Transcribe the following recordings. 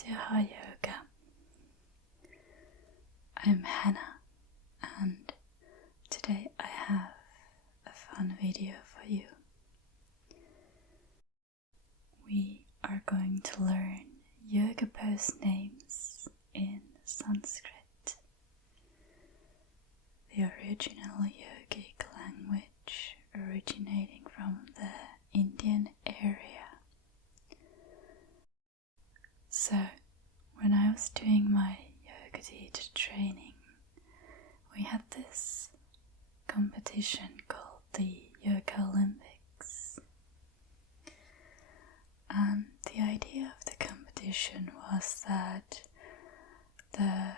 to High Yoga. I'm Hannah, and today I have a fun video for you. We are going to learn yoga pose names in Sanskrit, the original yogic language originating from the Indian area. So, when I was doing my yoga teacher training, we had this competition called the Yoko Olympics. And the idea of the competition was that the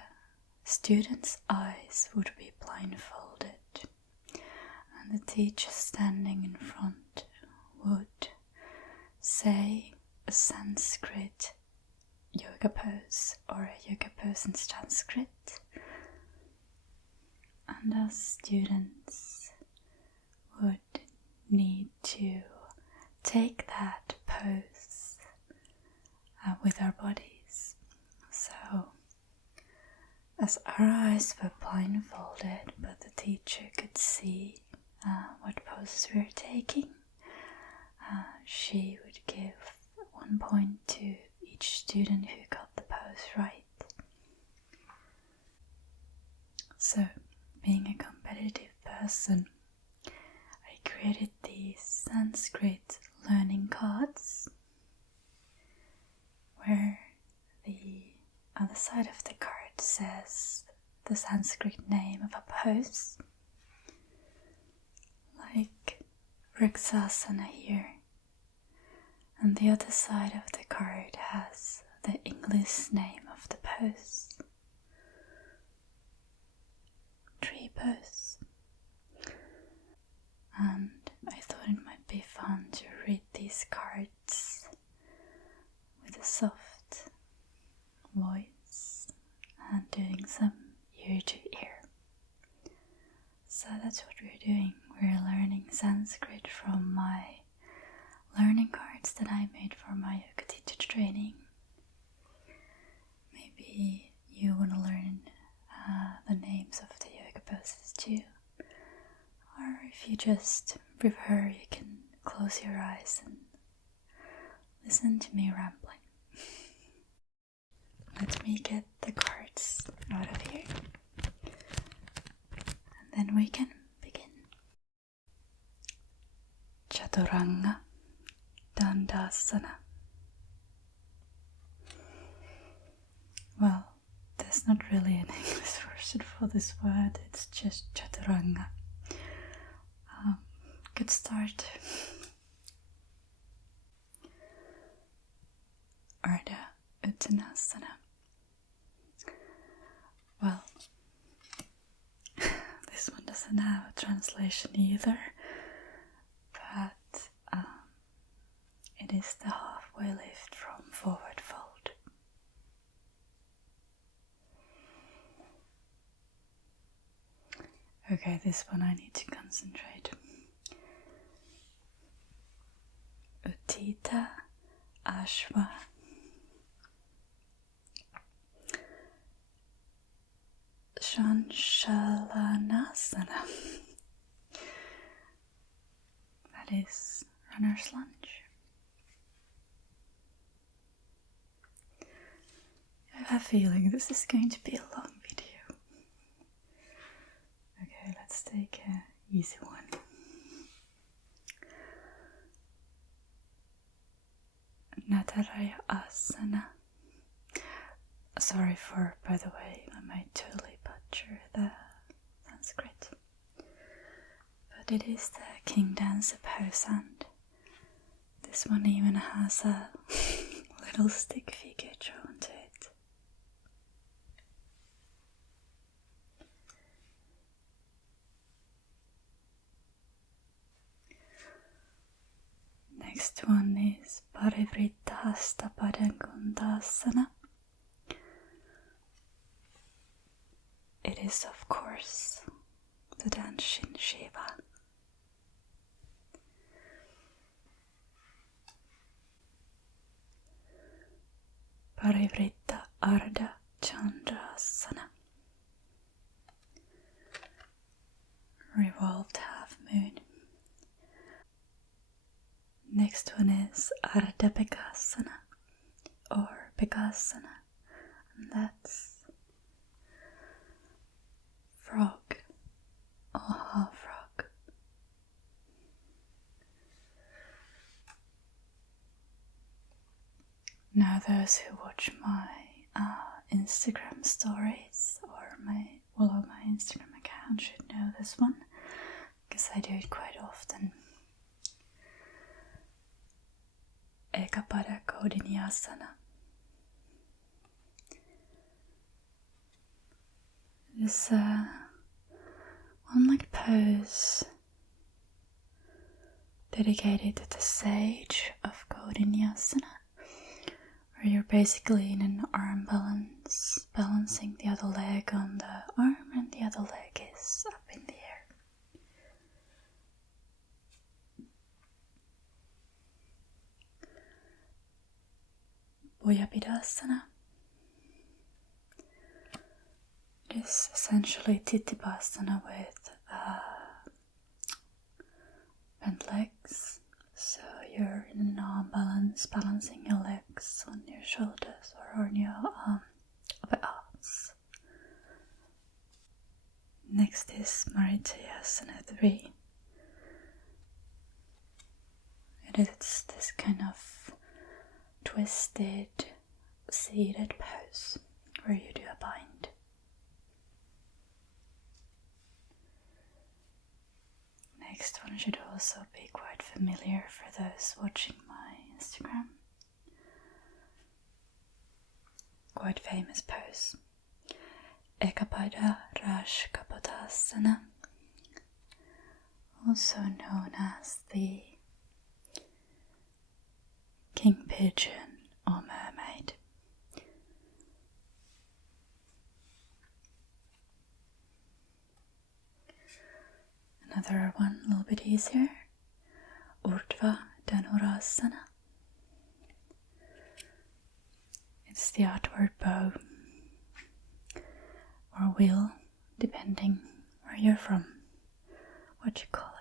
students' eyes would be blindfolded, and the teacher standing in front would say a Sanskrit yoga pose or a yoga pose in Sanskrit, and us students would need to take that pose with our bodies. So, as our eyes were blindfolded, but the teacher could see what poses we were taking, she would give 1 point to each student who got the pose right. So, being a competitive person, I created these Sanskrit learning cards where the other side of the card says the Sanskrit name of a pose, like Tadasana here, and the other side of the card has the English name of the pose, tree pose. And I thought it might be fun to read these cards with a soft voice and doing some ear to ear. So that's what we're doing. We're learning Sanskrit from my learning cards that I made for my yoga teacher training. Maybe you want to learn the names of the yoga poses too. Or if you just prefer, you can close your eyes and listen to me rambling. Let me get the cards out of here, and then we can begin. Chaturanga Dandasana. Well, there's not really an English version for this word, it's just Chaturanga. Good start. Ardha Uttanasana. Well, this one doesn't have a translation either, but it is the halfway lift from forward fold. Okay, this one I need to concentrate. Uttita Ashva. Shanshalanasana. That is runner's lunge. I have a feeling this is going to be a long video. Okay, let's take an easy one. Nataraya Asana. Sorry for, by the way, I might totally butcher the Sanskrit. But it is the King Dancer pose, and this one even has a little stick figure drawn to it. Next one is Parivritta Hasta Padangundasana. It is, of course, the Danshin Shiva. Parivritta Ardha Chandrasana. Revolved half moon. Next one is Ardha Bekasana or Bekasana, and that's frog or half frog. Now those who watch my Instagram stories or follow my Instagram account should know this one, because I do it quite often. Ekapada Kodiniyasana. This one like pose dedicated to the sage of Kodiniyasana, where you're basically in an arm balance, balancing the other leg on the arm and the other leg is up in the air. Bojapidasana. It is essentially Titipasana with bent legs. So you're in an arm balance, balancing your legs on your shoulders or on your upper arms. Next is Marityasana 3. It is this kind of twisted, seated pose where you do a bind. Next one should also be quite familiar for those watching my Instagram. Quite famous pose. Ekapada Rashkapotasana, also known as the king pigeon or mermaid. Another one a little bit easier, Urdhva Dhanurasana. It's the outward bow or wheel, depending where you're from, what you call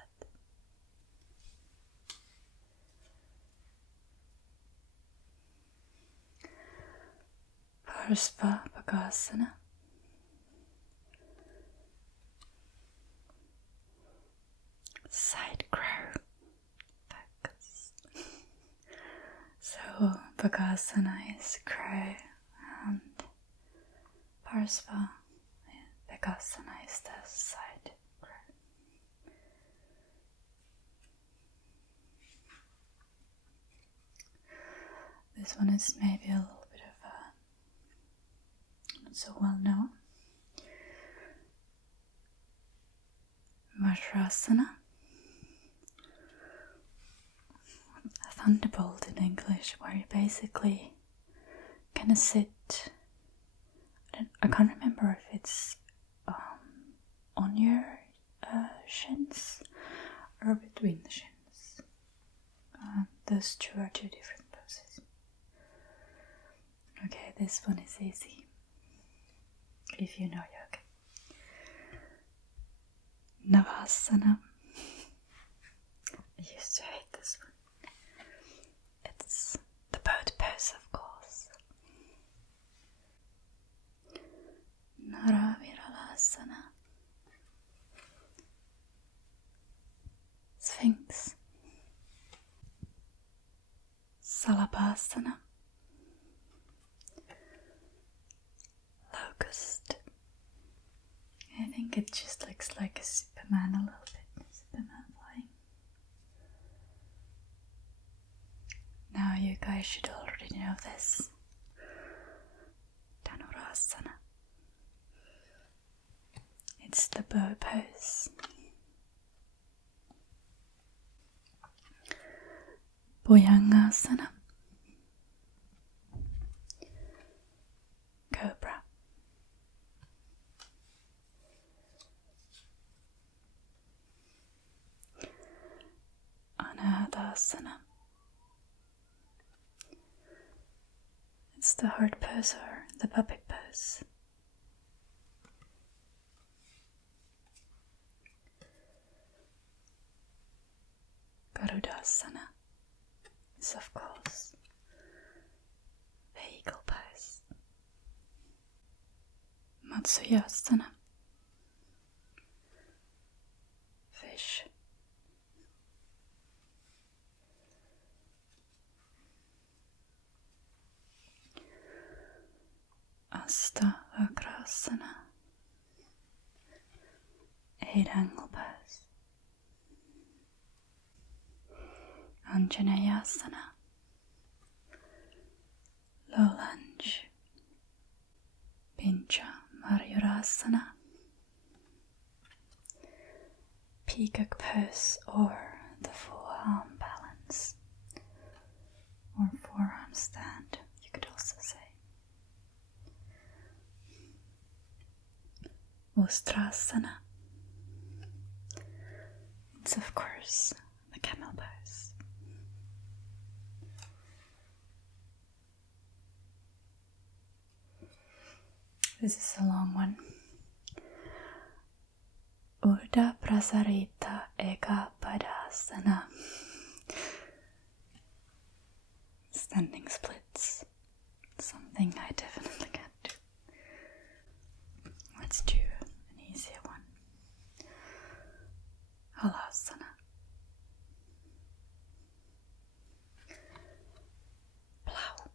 it. Parsva Bhagasana. Side crow. Focus. So Bhagasana is crow and Parsva Bhagasana is the side crow. This one is maybe a little bit of not so well known. Vajrasana. A thunderbolt in English, where you basically kind of sit. I can't remember if it's on your shins or between the shins. Those two are two different poses. Okay, this one is easy, if you know yoga. Navasana. I used to hate this one. It's the boat pose, of course. Naravirālasana. Sphinx. Salabhasana. Locust. I think it just looks like a Superman a little bit. Superman flying. Now you guys should already know this. Dhanurasana. It's the bow pose. Bhujangasana. Cobra. Anahadasana. It's It's the heart pose or the puppet pose. Garudasana is of course the eagle pose. Matsuyasana, fish. Astavakrasana, 8-angle pose. Anjaneyasana, low lunge. Pincha Mayurasana, peacock pose or the forearm balance, or forearm stand, you could also say. Ustrasana, it's of course the camel pose. This is a long one. Urdha Prasarita Eka Padasana. Standing splits. Something I definitely can't do. Let's do an easier one. Halasana. Plow.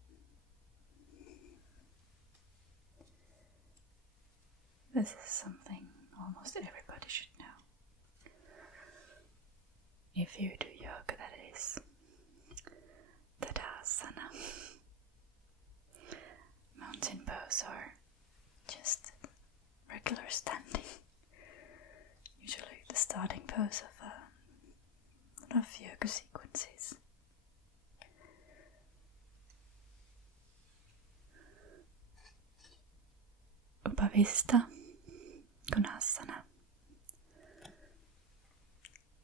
This is something almost everybody should know. If you do yoga, that is. Tadasana. Mountain pose or just regular standing. Usually the starting pose of a lot of yoga sequences. Upavista. Konasana,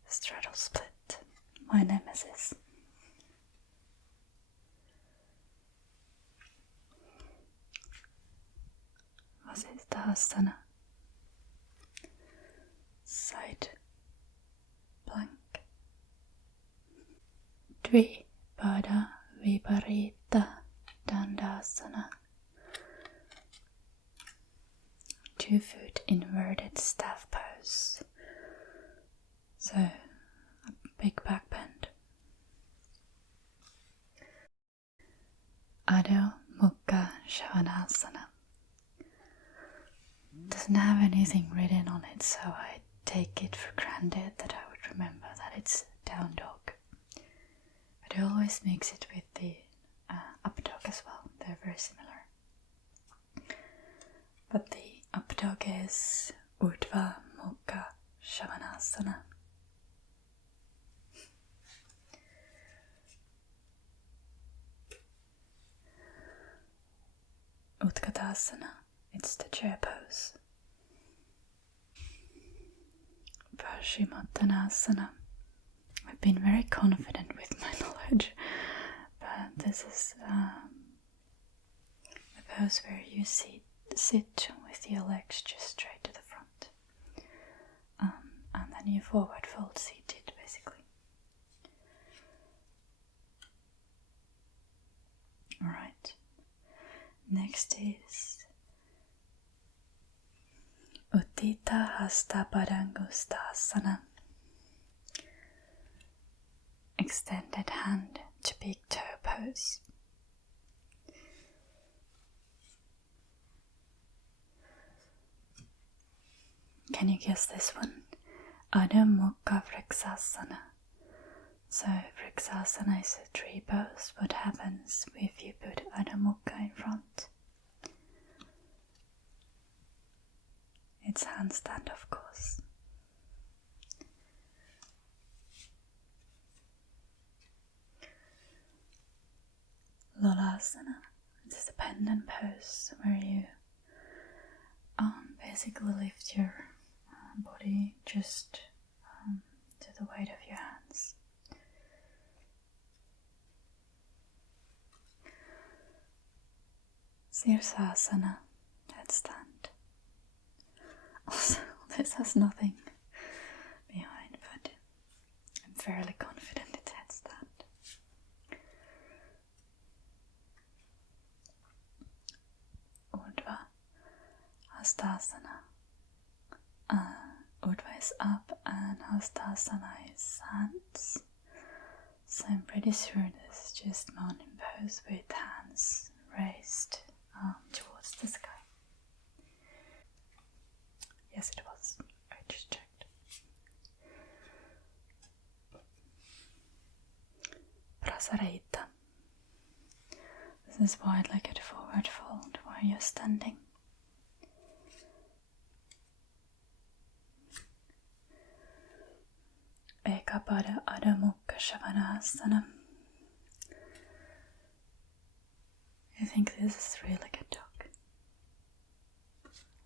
straddle split, my nemesis. Vasisthasana, side plank. Dvipada Viparita Dandasana, 2-foot inverted staff pose. So, a big back bend. Adho Mukha Svanasana. Doesn't have anything written on it, so I take it for granted that I would remember that it's down dog. But I always mix it with the up dog as well. They're very similar. But the up dog is Urdhva Mukha Svanasana. Utkatasana, it's the chair pose. Paschimottanasana. I've been very confident with my knowledge, but this is the pose where you sit with your legs just straight to the front, and then you forward fold seated, basically. Alright, next is Uttita Hasta Padangusthasana, extended hand to big toe pose. Can you guess this one? Adho Mukha Vrikshasana. So Vrikshasana is a tree pose. What happens if you put Adho Mukha in front? It's handstand, of course. Lolasana. This is a pendant pose where you basically lift your body just to the weight of your hands. Sirsasana, headstand. Also, this has nothing behind, but I'm fairly confident it's headstand. Urdhva Hastasana. Urdhva is up and Hastasana is hands. So I'm pretty sure this is just mountain pose with hands raised towards the sky. Yes, it was. I just checked. Prasarita. This is wide-legged forward fold while you're standing. Ekapada Adho Mukha Svanasana. I think this is really good dog.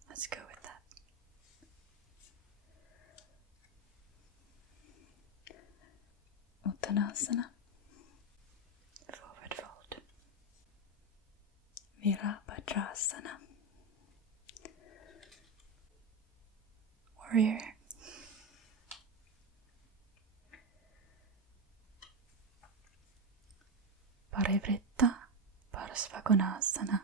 Let's go with that. Uttanasana. Forward fold. Virabhadrasana. Warrior. Parivritta Parsvakonasana.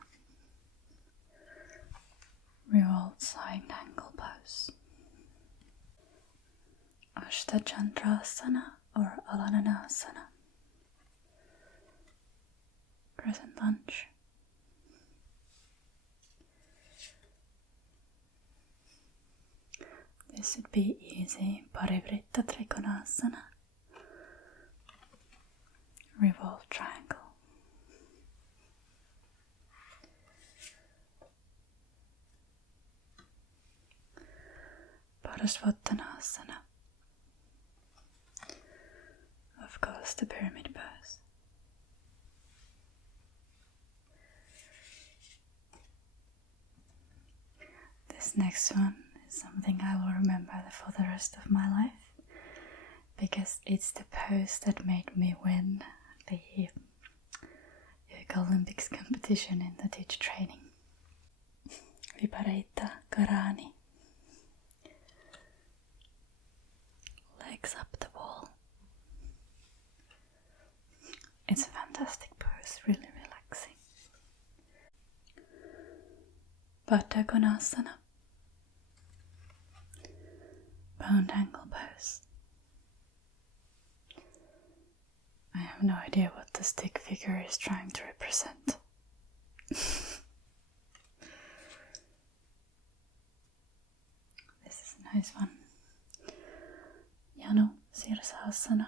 Revolved side angle pose. Ashtachandrasana or Alananasana. Crescent lunge. This would be easy. Parivritta Trikonasana. Revolved triangle. Parasvattanasana. Of course, the pyramid pose. This next one is something I will remember for the rest of my life, because it's the pose that made me win the Yoko Olympics competition in the teacher training. Viparita Karani. Legs up the wall. It's a fantastic pose, really relaxing. Baddha Konasana. Bound angle pose. I have no idea what the stick figure is trying to represent. This is a nice one. Janu Sirsasana.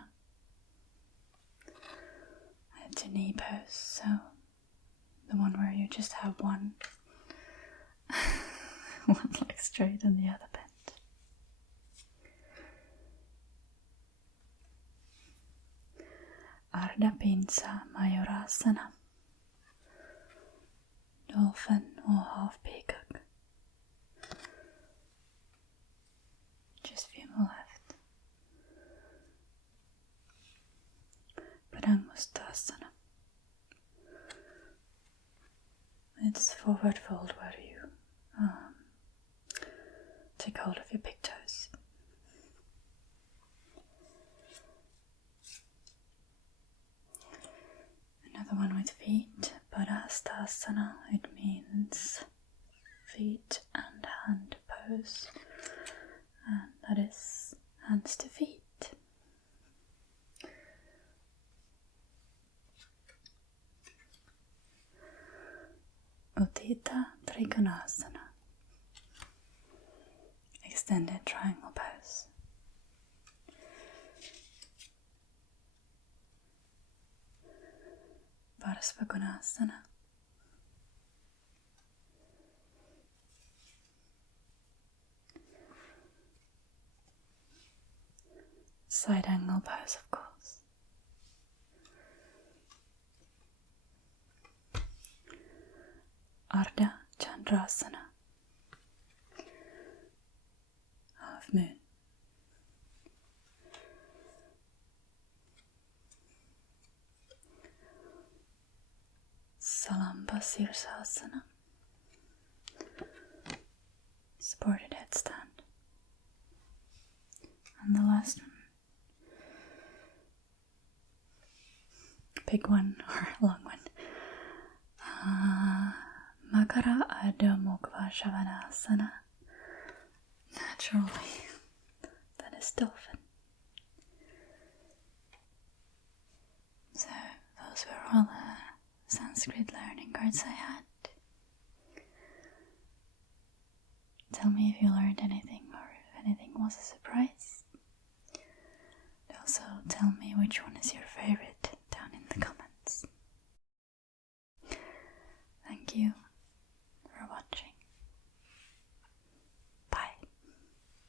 It's a knee pose, so the one where you just have one leg straight and the other bent. Ardha Pinsa Mayurasana. Dolphin or half peacock. Just view left. Padangustasana. It's forward fold where you take hold of your big toes. Another one with feet, Tadasana. It means feet and hand pose, and that is hands to feet. Uttita Trikonasana. Extended triangle pose. Parsvakonasana. Side angle pose, of course. Ardha Chandrasana. Half moon. Salamba Sirsasana. supported headstand. And the last one, big one or long one, Makara Adho Mukha Shavasana. Naturally, that is dolphin. So those were all the Sanskrit learning cards I had. Tell me if you learned anything or if anything was a surprise. And also tell me which one is your